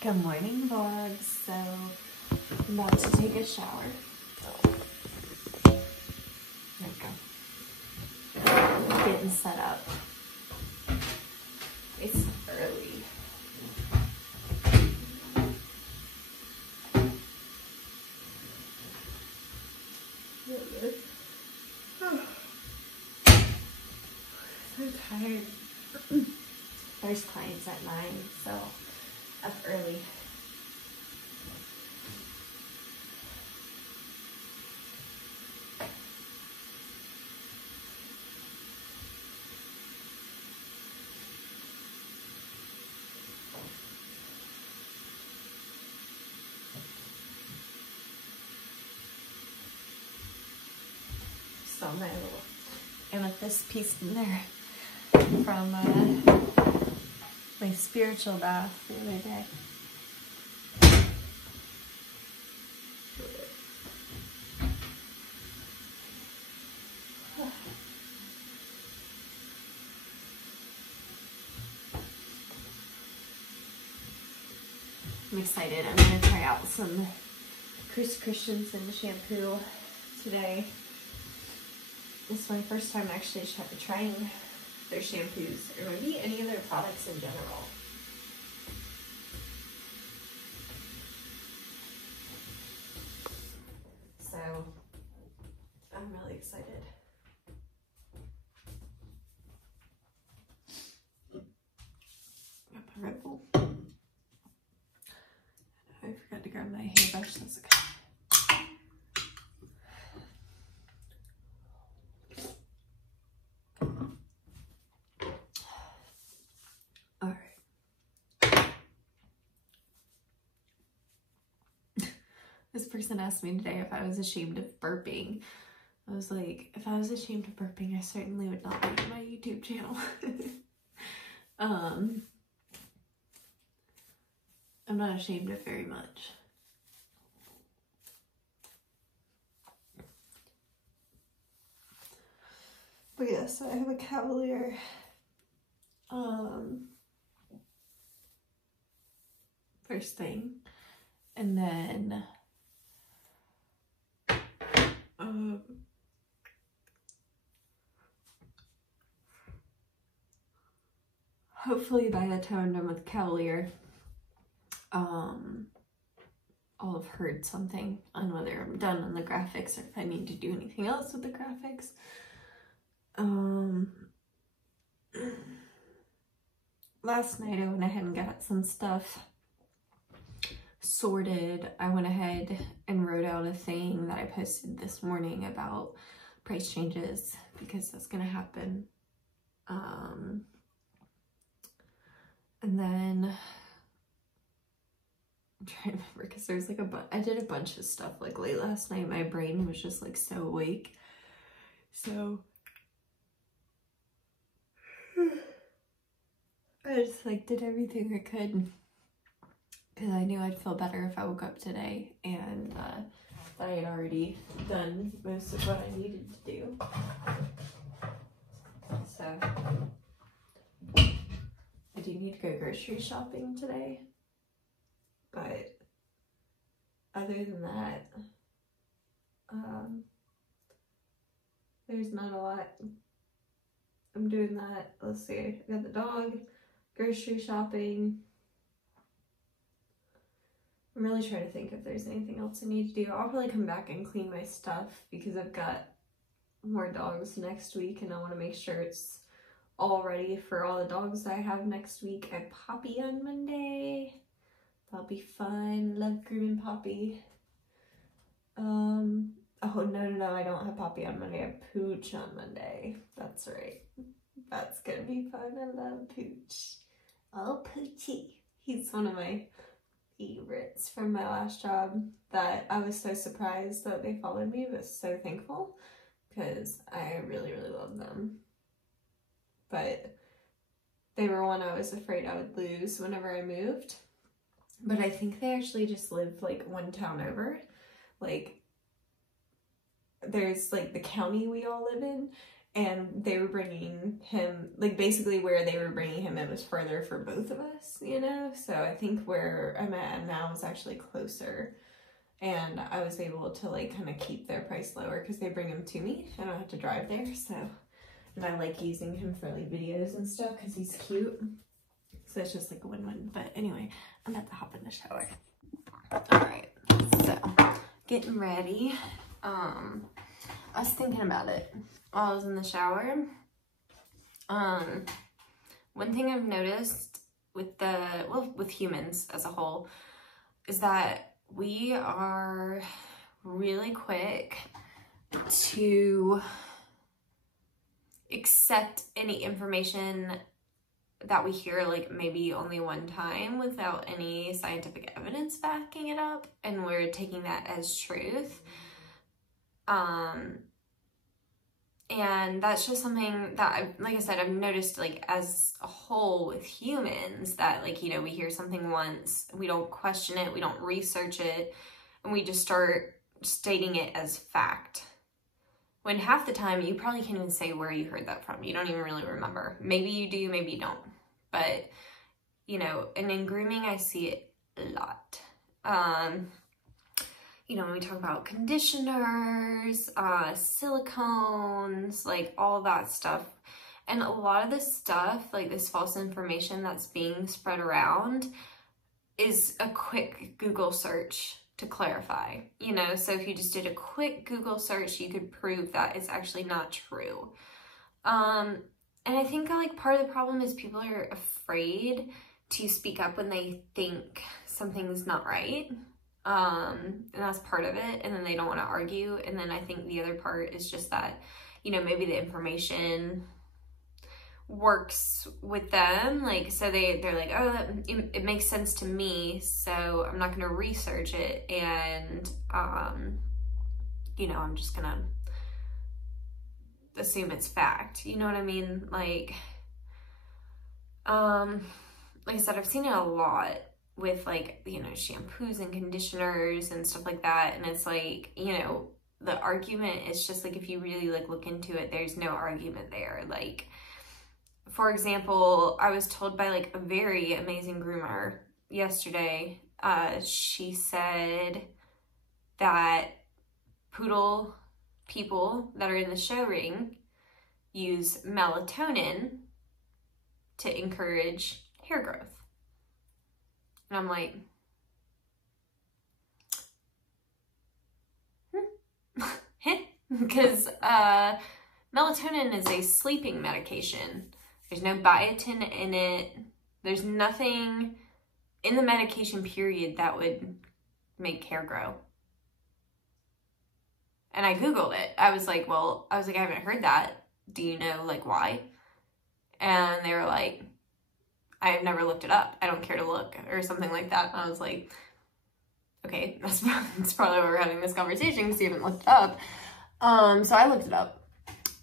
Good morning, vlog. So, I'm about to take a shower. There we go. Getting set up. It's early. So tired. There's clients at 9, so up early. So my little amethyst piece in there from my spiritual bath the other day. I'm excited. I'm going to try out some Chris Christensen shampoo today. It's my first time actually trying their shampoos, or maybe any of their products in general. So, I'm really excited. Got my Red Bull. I forgot to grab my hairbrush, that's okay. This person asked me today if I was ashamed of burping. I was like, if I was ashamed of burping, I certainly would not be on my YouTube channel. I'm not ashamed of very much. But yeah, so I have a Cavalier first thing, and then hopefully by the time I'm done with Cavalier, I'll have heard something on whether I'm done on the graphics or if I need to do anything else with the graphics. Last night I went ahead and got some stuff sorted. I went ahead and wrote out a thing that I posted this morning about price changes because that's gonna happen. And then I'm trying to remember because there's like I did a bunch of stuff like late last night. My brain was just like so awake. So I just like did everything I could because I knew I'd feel better if I woke up today and that I had already done most of what I needed to do. So I do need to go grocery shopping today, but other than that, there's not a lot. I'm doing that. Let's see, I got the dog, grocery shopping. I'm really trying to think if there's anything else I need to do. I'll probably come back and clean my stuff because I've got more dogs next week and I want to make sure it's all ready for all the dogs I have next week. I have Poppy on Monday. That'll be fun. Love grooming Poppy. Oh, no, I don't have Poppy on Monday. I have Pooch on Monday. That's right. That's gonna be fun. I love Pooch. Oh, Poochie. He's one of my favorites from my last job that I was so surprised that they followed me, but so thankful because I really, really love them. But they were one I was afraid I would lose whenever I moved. But I think they actually just live like one town over. Like there's like the county we all live in, and they were bringing him, like, basically where they were bringing him, it was further for both of us, you know? So I think where I'm at now is actually closer, and I was able to, like, kind of keep their price lower because they bring him to me. I don't have to drive there, so, and I like using him for, like, videos and stuff because he's cute. So it's just, like, a win-win. But anyway, I'm about to hop in the shower. All right, so getting ready. I was thinking about it while I was in the shower. One thing I've noticed with with humans as a whole is that we are really quick to accept any information that we hear, like, maybe only one time without any scientific evidence backing it up, and we're taking that as truth. And that's just something that, like I said, I've noticed, like, as a whole with humans, that, like, you know, we hear something once, we don't question it, we don't research it, and we just start stating it as fact. When half the time, you probably can't even say where you heard that from. You don't even really remember. Maybe you do, maybe you don't. But, you know, and in grooming, I see it a lot. You know, when we talk about conditioners, silicones, like all that stuff. And a lot of this stuff, like this false information that's being spread around, is a quick Google search to clarify, you know? So if you just did a quick Google search, you could prove that it's actually not true. And I think, like, part of the problem is people are afraid to speak up when they think something's not right. And that's part of it, and then they don't want to argue. And then I think the other part is just that, you know, maybe the information works with them, like, so they're like, oh, it makes sense to me, so I'm not going to research it, and you know, I'm just gonna assume it's fact, you know what I mean? Like I said, I've seen it a lot with, like, you know, shampoos and conditioners and stuff like that. And it's like, you know, the argument is just, like, if you really, like, look into it, there's no argument there. Like, for example, I was told by, like, a very amazing groomer yesterday, she said that poodle people that are in the show ring use melatonin to encourage hair growth. And I'm like, because melatonin is a sleeping medication. There's no biotin in it. There's nothing in the medication period that would make hair grow. And I Googled it. I was like, I haven't heard that. Do you know, like, why? And they were like, I've never looked it up. I don't care to look, or something like that. And I was like, okay, that's probably why we're having this conversation, because you haven't looked it up. So I looked it up,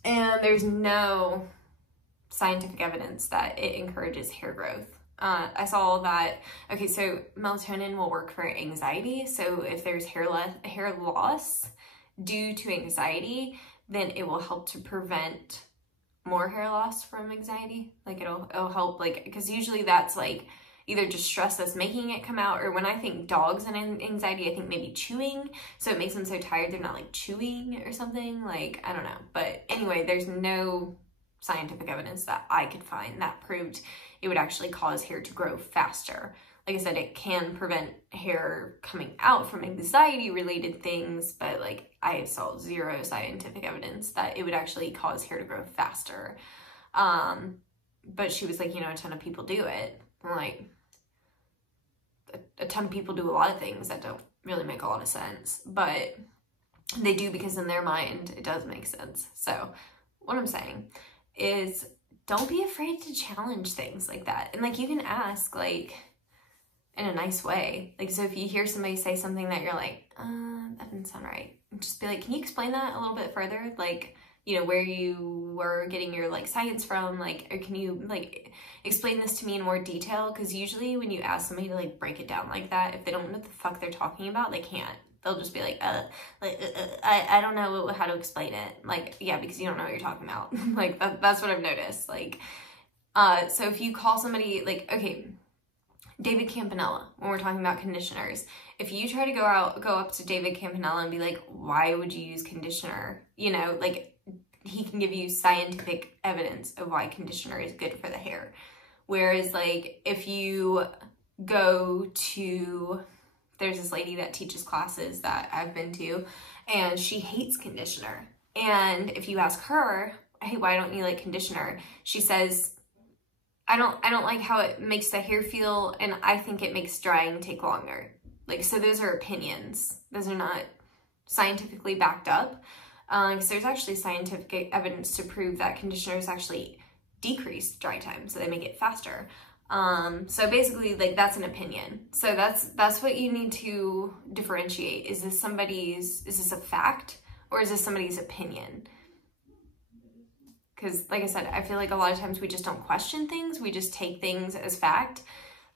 and there's no scientific evidence that it encourages hair growth. I saw that, okay, so melatonin will work for anxiety. So if there's hair loss due to anxiety, then it will help to prevent more hair loss from anxiety. Like, it'll help, like, because usually that's, like, either just stress that's making it come out, or when I think dogs and anxiety, I think maybe chewing, so it makes them so tired they're not, like, chewing or something, like, I don't know. But anyway, there's no scientific evidence that I could find that proved it would actually cause hair to grow faster. Like I said, it can prevent hair coming out from anxiety related things, but, like, I saw zero scientific evidence that it would actually cause hair to grow faster. But she was like, you know, a ton of people do it. I'm like, a ton of people do a lot of things that don't really make a lot of sense, but they do because in their mind it does make sense. So what I'm saying is, don't be afraid to challenge things like that. And, like, you can ask, like, in a nice way. Like, so if you hear somebody say something that you're like, that didn't sound right, just be like, can you explain that a little bit further? Like, you know, where you were getting your, like, science from, like, or can you, like, explain this to me in more detail? Because usually when you ask somebody to, like, break it down like that, if they don't know what the fuck they're talking about, they can't. They'll just be like, I don't know how to explain it. Like, yeah, because you don't know what you're talking about. Like, that's what I've noticed. Like, so if you call somebody, like, okay, David Campanella, when we're talking about conditioners, if you try to go up to David Campanella and be like, why would you use conditioner? You know, like, he can give you scientific evidence of why conditioner is good for the hair. Whereas, like, if you go to, there's this lady that teaches classes that I've been to, and she hates conditioner. And if you ask her, hey, why don't you like conditioner? She says, I don't like how it makes the hair feel, and I think it makes drying take longer. Like, so those are opinions. Those are not scientifically backed up. Because there's actually scientific evidence to prove that conditioners actually decrease dry time, so they make it faster. So basically, like, that's an opinion. So that's what you need to differentiate. Is this a fact, or is this somebody's opinion? Because, like I said, I feel like a lot of times we just don't question things. We just take things as fact,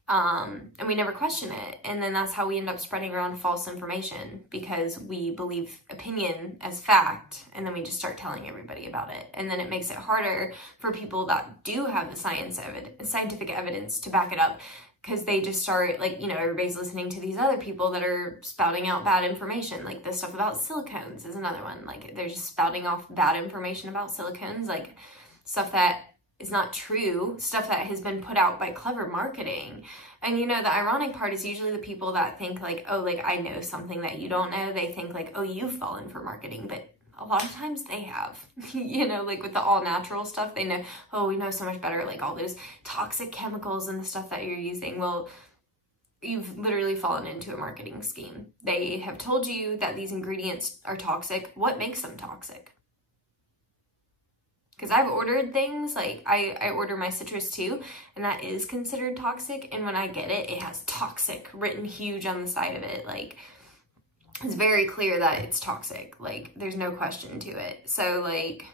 and we never question it. And then that's how we end up spreading around false information, because we believe opinion as fact, and then we just start telling everybody about it. And then it makes it harder for people that do have the scientific evidence to back it up, because they just start, like, you know, everybody's listening to these other people that are spouting out bad information. Like, the stuff about silicones is another one. Like, they're just spouting off bad information about silicones, like stuff that is not true, stuff that has been put out by clever marketing. And, you know, the ironic part is usually the people that think, like, oh, like, I know something that you don't know. They think, like, oh, you've fallen for marketing, but a lot of times they have. You know, like, with the all-natural stuff, they know, oh, we know so much better, like, all those toxic chemicals and the stuff that you're using. Well, you've literally fallen into a marketing scheme. They have told you that these ingredients are toxic. What makes them toxic? Because I've ordered things, like, I order my citrus too, and that is considered toxic, and when I get it, it has toxic written huge on the side of it. Like, it's very clear that it's toxic. Like, there's no question to it. So, like,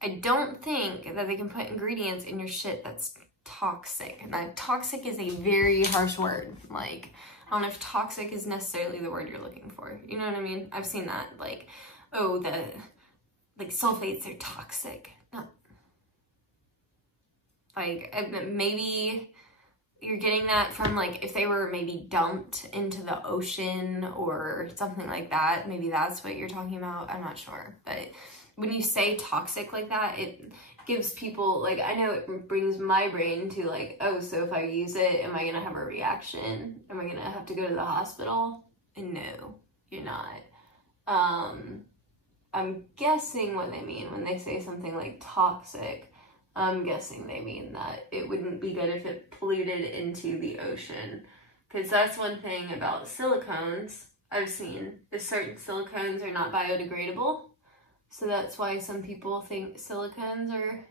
I don't think that they can put ingredients in your shit that's toxic. Now, toxic is a very harsh word. Like, I don't know if toxic is necessarily the word you're looking for. You know what I mean? I've seen that. Like, oh, like, sulfates are toxic. No. Like, maybe you're getting that from, like, if they were maybe dumped into the ocean or something like that. Maybe that's what you're talking about. I'm not sure. But when you say toxic like that, it gives people, like, I know it brings my brain to, like, oh, so if I use it, am I going to have a reaction? Am I going to have to go to the hospital? And no, you're not. I'm guessing what they mean when they say something like toxic. I'm guessing they mean that it wouldn't be good if it polluted into the ocean. Because that's one thing about silicones I've seen, is certain silicones are not biodegradable. So that's why some people think silicones are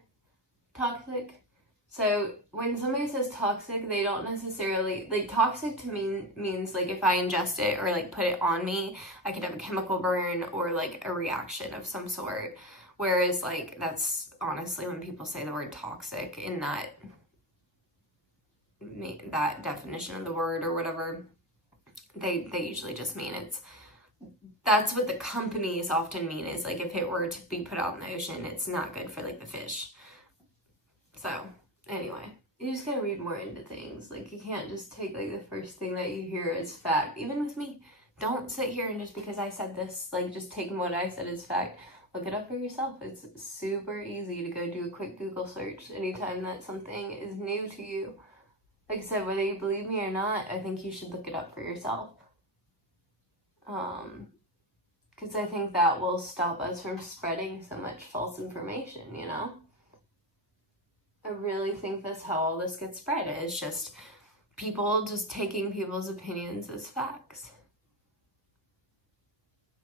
toxic. So when somebody says toxic, they don't necessarily, like, toxic to me means, like, if I ingest it or, like, put it on me, I could have a chemical burn or, like, a reaction of some sort. Whereas, like, that's honestly when people say the word toxic in that definition of the word or whatever, they usually just mean that's what the companies often mean, is, like, if it were to be put out in the ocean, it's not good for, like, the fish. So, anyway, you just gotta read more into things. Like, you can't just take, like, the first thing that you hear as fact. Even with me, don't sit here and just because I said this, like, just take what I said as fact. Look it up for yourself. It's super easy to go do a quick Google search anytime that something is new to you. Like I said, whether you believe me or not, I think you should look it up for yourself. Because I think that will stop us from spreading so much false information, you know? I really think that's how all this gets spread. It's just people just taking people's opinions as facts.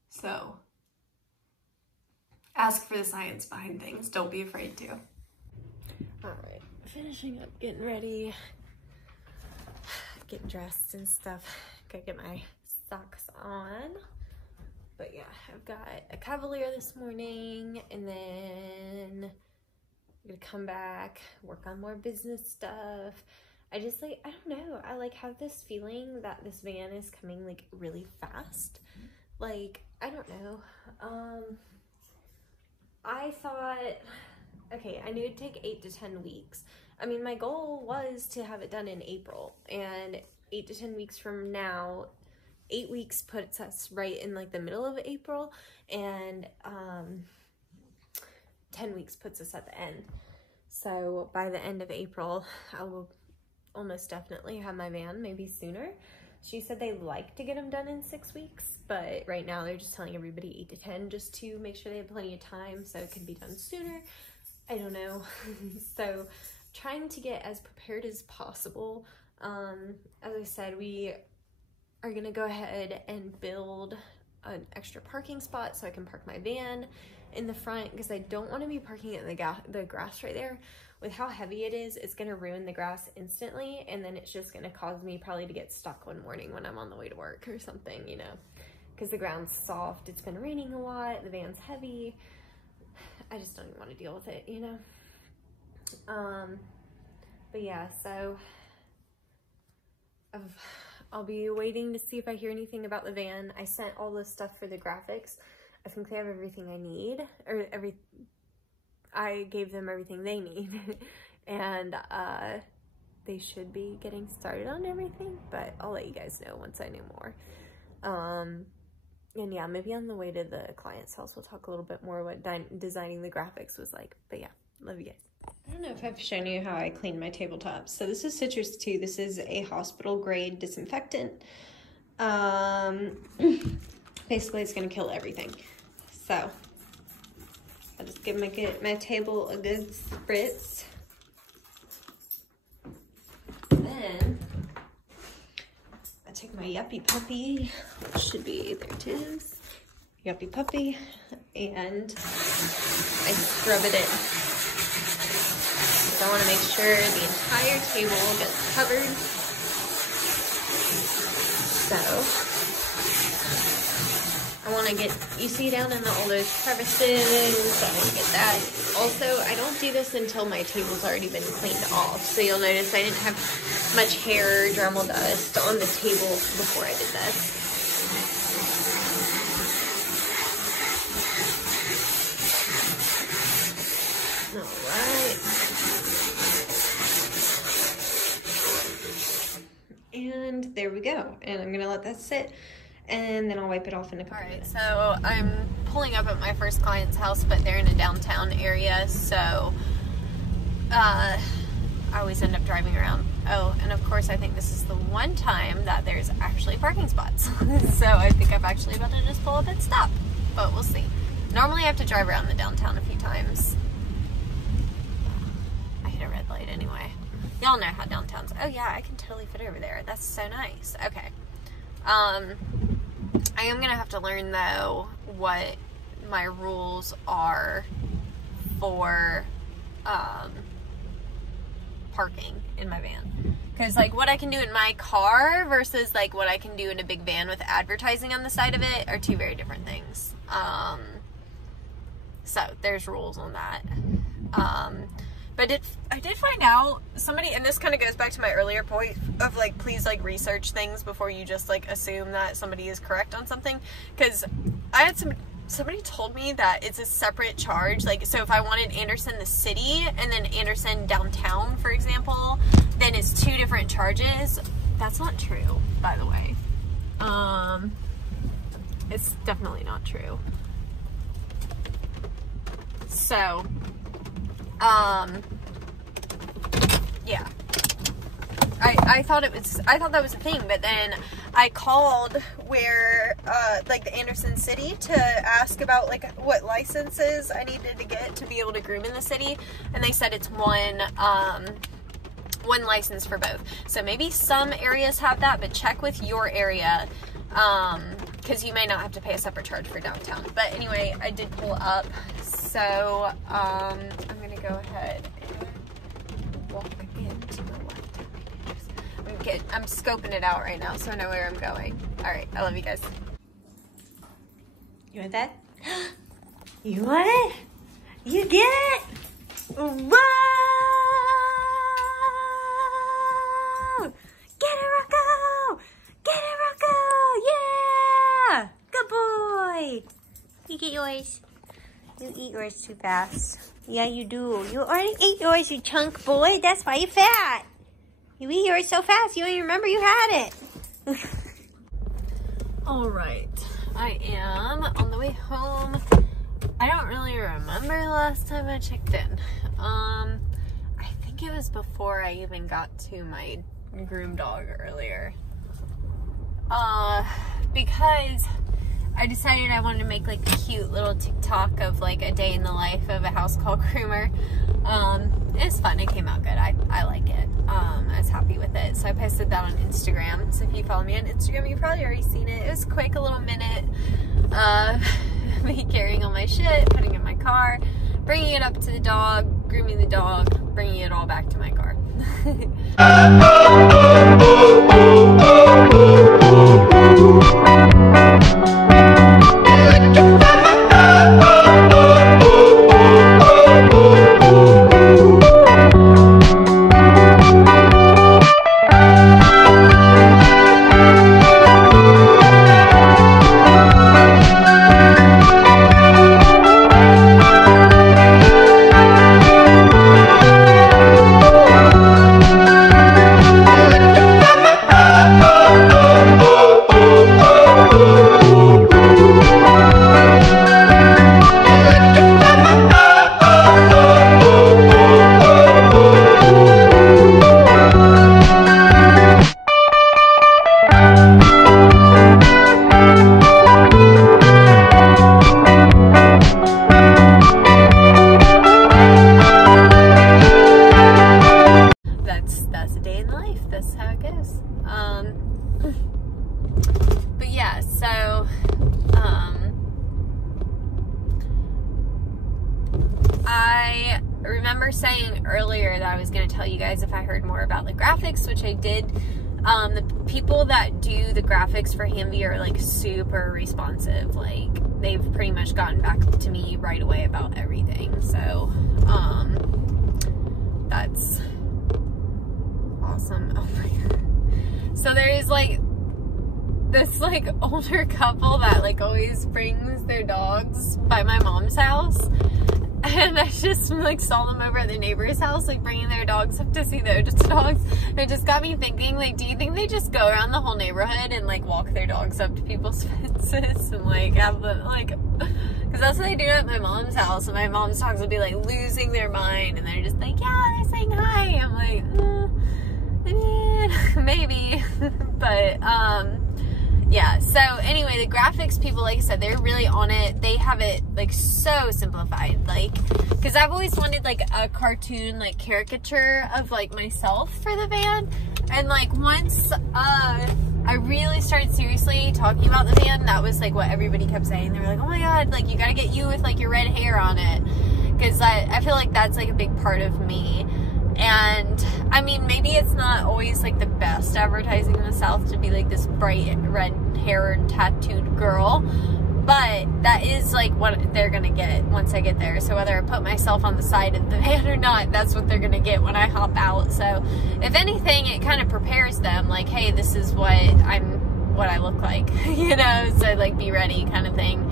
So, ask for the science behind things. Don't be afraid to. Alright, finishing up, getting ready, getting dressed and stuff. Gotta get my socks on. But yeah, I've got a Cavalier this morning, and then I'm gonna come back, work on more business stuff. I just like, I don't know, I like have this feeling that this van is coming like really fast. Like, I don't know. I thought, okay, I knew it'd take 8 to 10 weeks. I mean, my goal was to have it done in April, and 8 to 10 weeks from now, 8 weeks puts us right in like the middle of April, and 10 weeks puts us at the end. So by the end of April, I will almost definitely have my van, maybe sooner. She said they like to get them done in 6 weeks, but right now they're just telling everybody 8 to 10 just to make sure they have plenty of time so it can be done sooner. I don't know. So trying to get as prepared as possible. As I said, we are gonna go ahead and build an extra parking spot so I can park my van in the front, because I don't want to be parking it in the grass right there. With how heavy it is, it's gonna ruin the grass instantly, and then it's just gonna cause me probably to get stuck one morning when I'm on the way to work or something, you know, because the ground's soft, it's been raining a lot, the van's heavy. I just don't even want to deal with it, you know. But yeah, so I'll be waiting to see if I hear anything about the van. I sent all the stuff for the graphics. I think they have everything I need, or I gave them everything they need, and they should be getting started on everything, but I'll let you guys know once I know more. And yeah, maybe on the way to the client's house, we'll talk a little bit more what designing the graphics was like, but yeah, love you guys. I don't know if I've shown you how I clean my tabletops. So this is Citrus 2. This is a hospital grade disinfectant. Basically it's gonna kill everything. So I'll just give my table a good spritz. Then I take my Yuppie Puppy, which should be, there it is, Yuppie Puppy, and I scrub it in. So I want to make sure the entire table gets covered. So I want to get, you see down in all those crevices, I want to get that. Also, I don't do this until my table's already been cleaned off. So you'll notice I didn't have much hair, Dremel dust on the table before I did this. Alright. And there we go. And I'm gonna let that sit, and then I'll wipe it off in a couple minutes. So I'm pulling up at my first client's house, but they're in a downtown area, so I always end up driving around. Oh, and of course I think this is the one time that there's actually parking spots. So I think I'm actually about to just pull up and stop, but we'll see. Normally I have to drive around the downtown a few times. I hit a red light anyway. Y'all know how downtown's. Oh yeah, I can totally fit over there. That's so nice. Okay. I am gonna have to learn though what my rules are for parking in my van, because like what I can do in my car versus like what I can do in a big van with advertising on the side of it are two very different things. So there's rules on that. But I did find out somebody, and this kind of goes back to my earlier point of like, please like research things before you just like assume that somebody is correct on something. Because I had somebody told me that it's a separate charge. Like, so if I wanted Anderson the city and then Anderson downtown, for example, then it's two different charges. That's not true, by the way. It's definitely not true. So, yeah, I thought that was a thing, but then I called where, like the Anderson city to ask about like what licenses I needed to get to be able to groom in the city. And they said it's one license for both. So maybe some areas have that, but check with your area. Cause you may not have to pay a separate charge for downtown. But anyway, I did pull up. So, I'm gonna go ahead and walk into the left. I'm scoping it out right now so I know where I'm going. Alright, I love you guys. You want that? You want it? You get it? What? yours. You eat yours too fast. Yeah, you do. You already ate yours, you chunk boy. That's why you're fat. You eat yours so fast, you don't even remember you had it. All right, I am on the way home. I don't really remember the last time I checked in. I think it was before I even got to my groom dog earlier. Because I decided I wanted to make like a cute little TikTok of like a day in the life of a house call groomer. It's fun. It came out good. I like it. I was happy with it. So I posted that on Instagram. So if you follow me on Instagram, you've probably already seen it. It was quick, a little minute. Me carrying all my shit, putting it in my car, bringing it up to the dog, grooming the dog, bringing it all back to my car. That's a day in the life. That's how it goes. But yeah, so I remember saying earlier that I was going to tell you guys if I heard more about the graphics, which I did. The people that do the graphics for Hamby are like super responsive. Like they've pretty much gotten back to me right away about everything. So that's awesome. Oh my god. So there is like this like older couple that like always brings their dogs by my mom's house, and I just like saw them over at the neighbor's house like bringing their dogs up to see their dogs, and it just got me thinking, like, do you think they just go around the whole neighborhood and like walk their dogs up to people's fences and like have them like, because that's what they do at my mom's house, and my mom's dogs will be like losing their mind and they're just like, yeah, they're saying hi. I'm like, maybe. But yeah, so anyway, the graphics people, like I said, they're really on it. They have it like so simplified, like, because I've always wanted like a cartoon like caricature of like myself for the van, and like once I really started seriously talking about the van, that was like what everybody kept saying. They were like, oh my god, like you gotta get you with like your red hair on it, because I feel like that's like a big part of me. And I mean, maybe it's not always like the best advertising in the South to be like this bright red haired tattooed girl, but that is like what they're gonna get once I get there. So whether I put myself on the side of the van or not, that's what they're gonna get when I hop out. So if anything, it kind of prepares them like, hey, this is what I look like, you know, so like be ready kind of thing.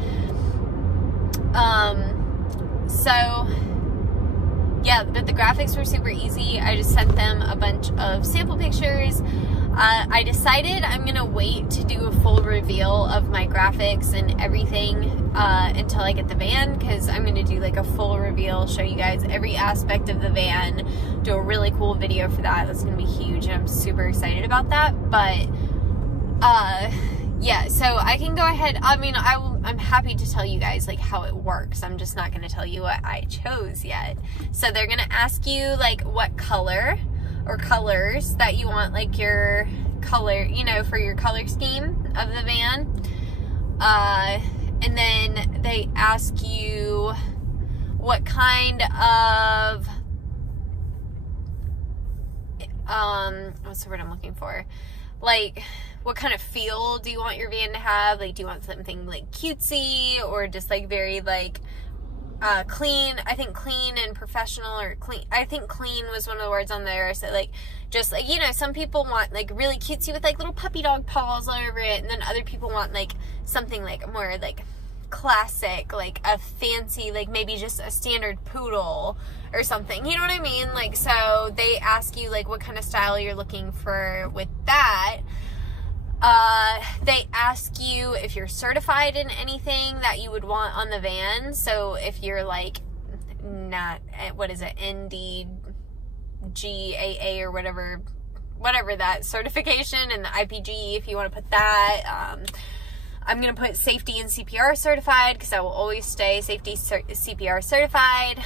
So yeah, but the graphics were super easy. I just sent them a bunch of sample pictures. I decided I'm gonna wait to do a full reveal of my graphics and everything until I get the van, because I'm gonna do like a full reveal, show you guys every aspect of the van, do a really cool video for that. That's gonna be huge, and I'm super excited about that. But yeah, so I can go ahead. I mean, I'm happy to tell you guys like how it works. I'm just not going to tell you what I chose yet. So they're going to ask you like what color or colors that you want, like your color, you know, for your color scheme of the van. And then they ask you what kind of, what's the word I'm looking for? Like, what kind of feel do you want your van to have? Like, do you want something like cutesy, or just like very like clean? I think clean and professional, or clean. I think clean was one of the words on there. So like, just like, you know, some people want like really cutesy with like little puppy dog paws all over it, and then other people want like something like more like classic, like a fancy, like maybe just a standard poodle or something, you know what I mean? Like, so they ask you like what kind of style you're looking for with that. They ask you if you're certified in anything that you would want on the van. So if you're like not, what is it, NDGAA or whatever that certification, and the IPG if you want to put that. I'm going to put safety and CPR certified because I will always stay safety CPR certified.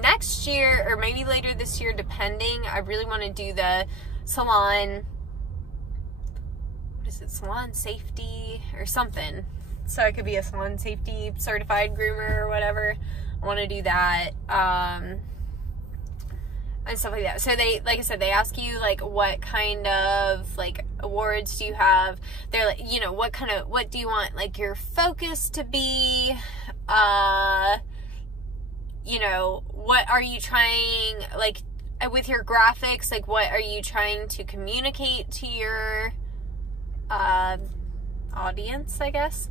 Next year, or maybe later this year, depending, I really want to do the salon, what is it, salon safety or something. So I could be a salon safety certified groomer or whatever. I want to do that. And stuff like that. So they, like I said, they ask you like what kind of like awards do you have. They're like, you know, what do you want like your focus to be? You know, what are you trying, like with your graphics, like what are you trying to communicate to your audience, I guess.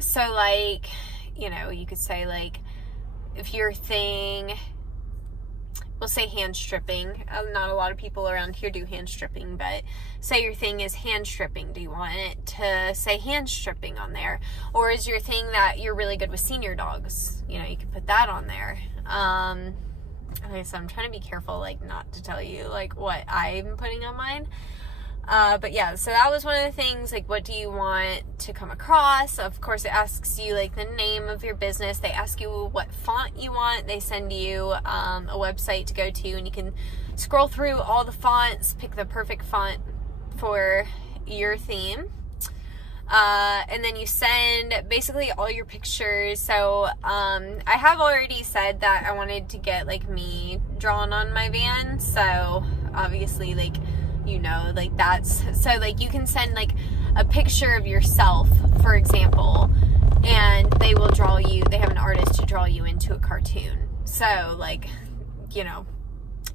So like, you know, you could say like, if your thing, we'll say hand stripping. Not a lot of people around here do hand stripping, but say your thing is hand stripping. Do you want it to say hand stripping on there? Or is your thing that you're really good with senior dogs? You know, you can put that on there. Okay, so I'm trying to be careful, like, not to tell you, like, what I'm putting on mine. But yeah, so that was one of the things, like, what do you want to come across? Of course, it asks you, like, the name of your business. They ask you what font you want. They send you a website to go to, and you can scroll through all the fonts, pick the perfect font for your theme. And then you send basically all your pictures. So I have already said that I wanted to get, like, me drawn on my van. So obviously, like, you know, like that's, so like you can send like a picture of yourself, for example, and they will draw you, they have an artist to draw you into a cartoon. So like, you know,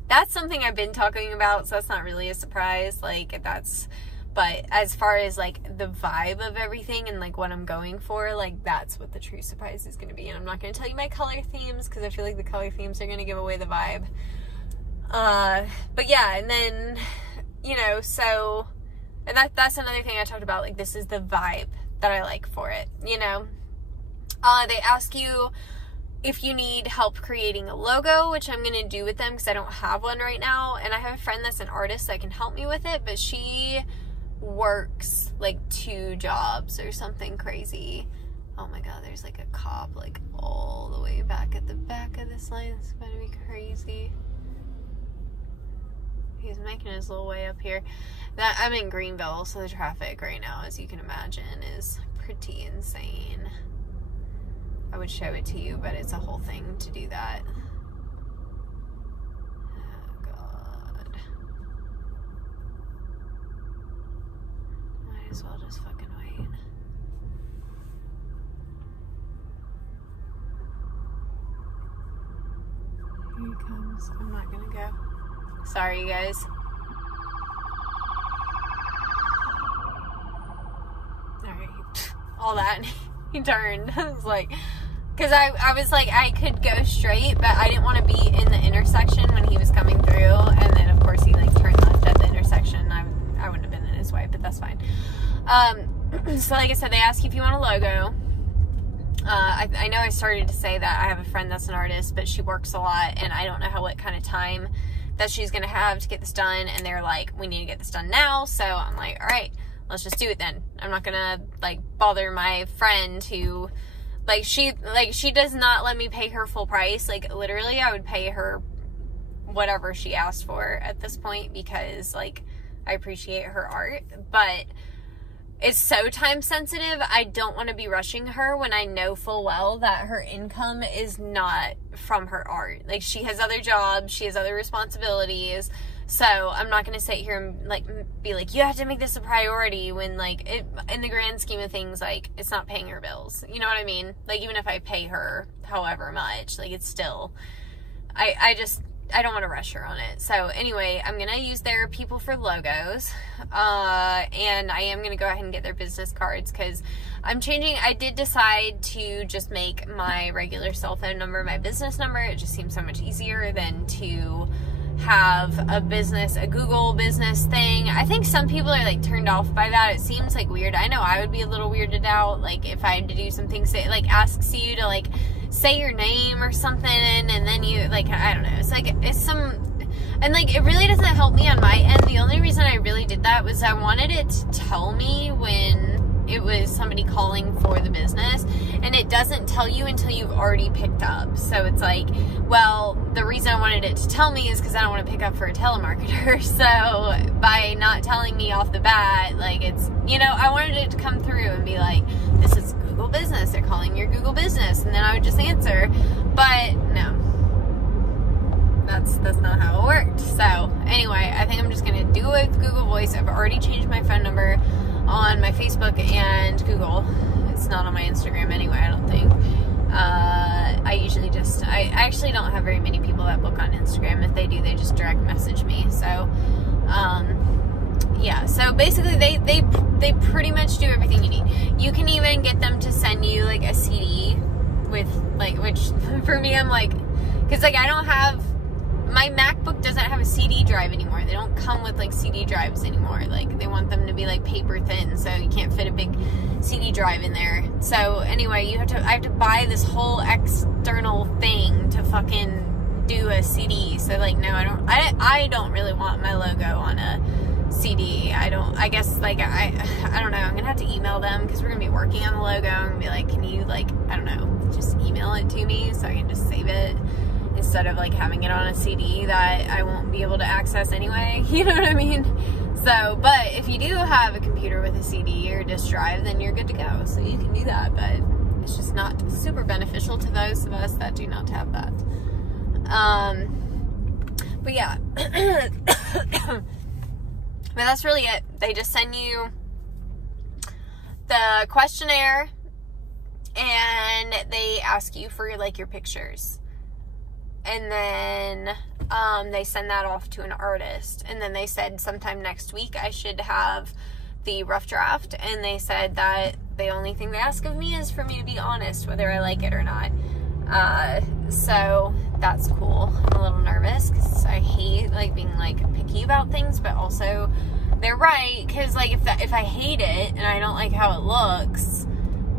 that's something I've been talking about, so that's not really a surprise. Like that's, but as far as like the vibe of everything and like what I'm going for, like that's what the true surprise is going to be. And I'm not going to tell you my color themes because I feel like the color themes are going to give away the vibe. But yeah, and then, you know, so, and that's another thing I talked about, like, this is the vibe that I like for it, you know. They ask you if you need help creating a logo, which I'm going to do with them because I don't have one right now, and I have a friend that's an artist that can help me with it, but she works, like, 2 jobs or something crazy. Oh my god, there's, like, a cop, like, all the way back at the back of this line. It's going to be crazy. He's making his little way up here. I'm in Greenville, so the traffic right now, as you can imagine, is pretty insane. I would show it to you, but it's a whole thing to do that. Oh, God. Might as well just fucking wait. Here he comes. I'm not gonna go. Sorry, you guys. Alright. All that. He turned. I was like, because I was like, I could go straight, but I didn't want to be in the intersection when he was coming through. And then, of course, he like turned left at the intersection. I wouldn't have been in his way, but that's fine. So like I said, they ask you if you want a logo. I know I started to say that I have a friend that's an artist, but she works a lot, and I don't know what kind of time that she's gonna have to get this done, and they're like, we need to get this done now. So I'm like, all right, let's just do it then. I'm not gonna like bother my friend who she does not let me pay her full price. Like literally I would pay her whatever she asked for at this point because like I appreciate her art, but it's so time sensitive. I don't want to be rushing her when I know full well that her income is not from her art. Like she has other jobs, she has other responsibilities. So I'm not going to sit here and like be like, you have to make this a priority when like it, in the grand scheme of things, like it's not paying her bills. You know what I mean? Like even if I pay her however much, like it's still, I just, I don't want to rush her on it. So anyway, I'm going to use their people for logos. And I am going to go ahead and get their business cards because I'm changing. I did decide to just make my regular cell phone number my business number. It just seems so much easier than to have a Google business thing. I think some people are like turned off by that. It seems like weird. I know I would be a little weirded out, like if I had to do something, say, like asks you to like say your name or something, and then you like, I don't know, it's like, it's some, and like it really doesn't help me on my end. The only reason I really did that was I wanted it to tell me when it was somebody calling for the business, and it doesn't tell you until you've already picked up. So it's like, well, the reason I wanted it to tell me is because I don't want to pick up for a telemarketer. So by not telling me off the bat, like it's, you know, I wanted it to come through and be like, this is Google business, they're calling your Google business, and then I would just answer. But no, that's not how it worked. So anyway, I think I'm just gonna do it with Google Voice. I've already changed my phone number on my Facebook and Google. It's not on my Instagram anyway, I don't think. I actually don't have very many people that book on Instagram. If they do, they just direct message me. So yeah, so basically they pretty much do everything you need. You can even get them to send you like a CD with like, which for me, I'm like, because like I don't have, my MacBook doesn't have a CD drive anymore. They don't come with like CD drives anymore. Like they want them to be like paper thin, so you can't fit a big CD drive in there. So anyway, I have to buy this whole external thing to fucking do a CD. So like, no, I don't really want my logo on a CD. I guess like, I don't know. I'm gonna have to email them because we're gonna be working on the logo. I'm gonna be like, can you like, I don't know, just email it to me so I can just save it, instead of like having it on a CD that I won't be able to access anyway. You know what I mean? So, but if you do have a computer with a CD or disk drive, then you're good to go. So you can do that, but it's just not super beneficial to those of us that do not have that. But yeah. But that's really it. They just send you the questionnaire and they ask you for like your pictures. And then they send that off to an artist. And then they said sometime next week I should have the rough draft. And they said that the only thing they ask of me is for me to be honest whether I like it or not. So that's cool. I'm a little nervous because I hate like being like picky about things, but also they're right, because like if I hate it and I don't like how it looks,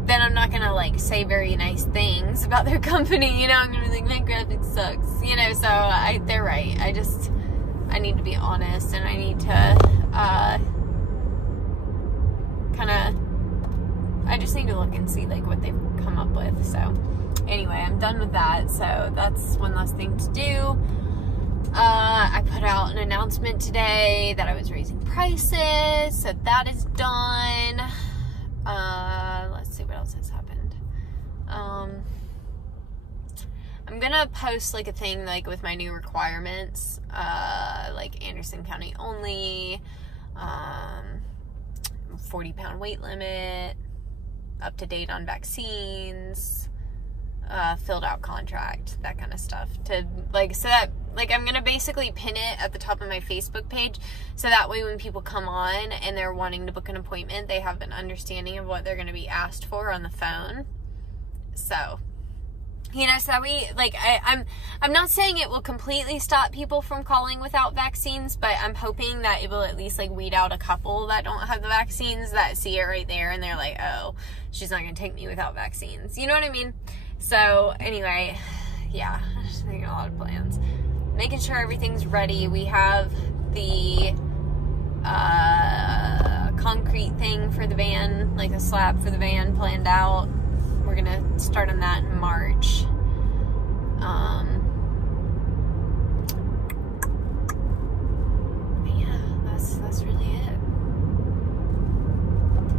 then I'm not gonna like say very nice things about their company, you know. I'm gonna be like, my graphic sucks, you know. So they're right. I need to be honest, and I need to I just need to look and see like what they've come up with. So anyway, I'm done with that. So that's one less thing to do. I put out an announcement today that I was raising prices, so that is done. Let's see what else has happened. I'm gonna post like a thing like with my new requirements, like Anderson County only, 40-pound weight limit, up to date on vaccines, filled out contract, that kind of stuff, to like, so that like I'm gonna basically pin it at the top of my Facebook page, so that way when people come on and they're wanting to book an appointment, they have an understanding of what they're gonna be asked for on the phone. So, you know, so that we like, I'm not saying it will completely stop people from calling without vaccines, but I'm hoping that it will at least like weed out a couple that don't have the vaccines, that see it right there and they're like, oh, she's not gonna take me without vaccines, you know what I mean? So anyway, yeah, I'm just making a lot of plans, making sure everything's ready. We have the concrete thing for the van, like a slab for the van planned out. We're gonna start on that in March. Yeah, that's really it.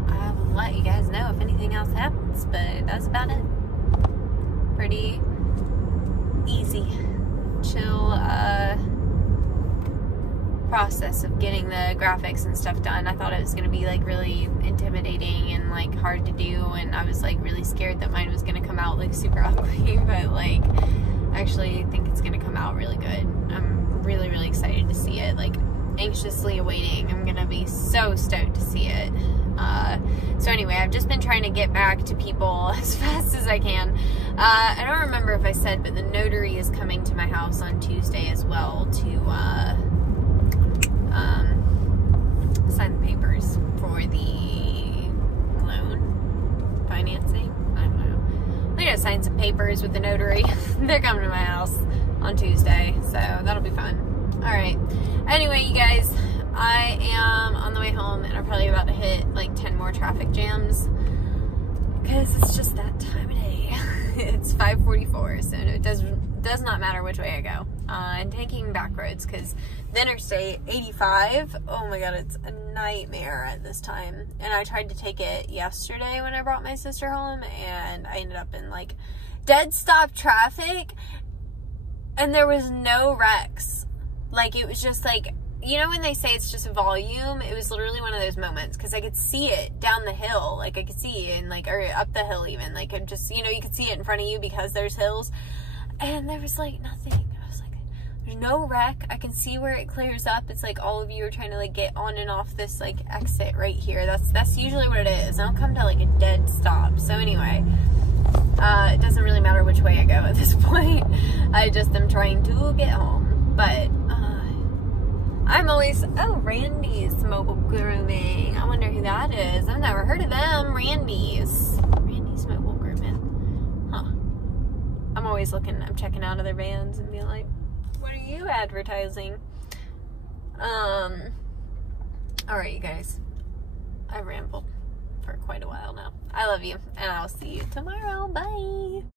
I will let you guys know if anything else happens, but that's about it. Pretty easy, chill process of getting the graphics and stuff done. I thought it was going to be like really intimidating and like hard to do, and I was like really scared that mine was going to come out like super ugly, but like I actually think it's gonna come out really good. I'm really, really excited to see it. Like, anxiously awaiting. I'm gonna be so stoked to see it. So anyway, I've just been trying to get back to people as fast as I can. I don't remember if I said, but the notary is coming to my house on Tuesday as well to sign the papers for the loan financing. I don't know. We're gonna sign some papers with the notary. They're coming to my house on Tuesday, so that'll be fun. Alright, anyway, you guys, I am on the way home, and I'm probably about to hit like 10 more traffic jams, because it's just that time of day. It's 5:44, so it does not matter which way I go. I'm taking back roads, because the Interstate 85, oh my god, it's a nightmare at this time. And I tried to take it yesterday when I brought my sister home, and I ended up in like dead stop traffic, and there was no wrecks. Like, it was just like, you know when they say it's just volume? It was literally one of those moments, because I could see it down the hill. Like, I could see it, and like, or up the hill even. Like, I'm just, you know, you could see it in front of you because there's hills. And there was like nothing. I was like, there's no wreck. I can see where it clears up. It's like all of you are trying to like get on and off this like exit right here. That's usually what it is. I don't come to like a dead stop. So anyway, it doesn't really matter which way I go at this point. I just am trying to get home. But I'm always, oh, Randy's Mobile Grooming. I wonder who that is. I've never heard of them. Randy's Mobile Grooming. Huh. I'm always looking, I'm checking out other vans and being like, what are you advertising? Alright, you guys. I've rambled for quite a while now. I love you, and I'll see you tomorrow. Bye.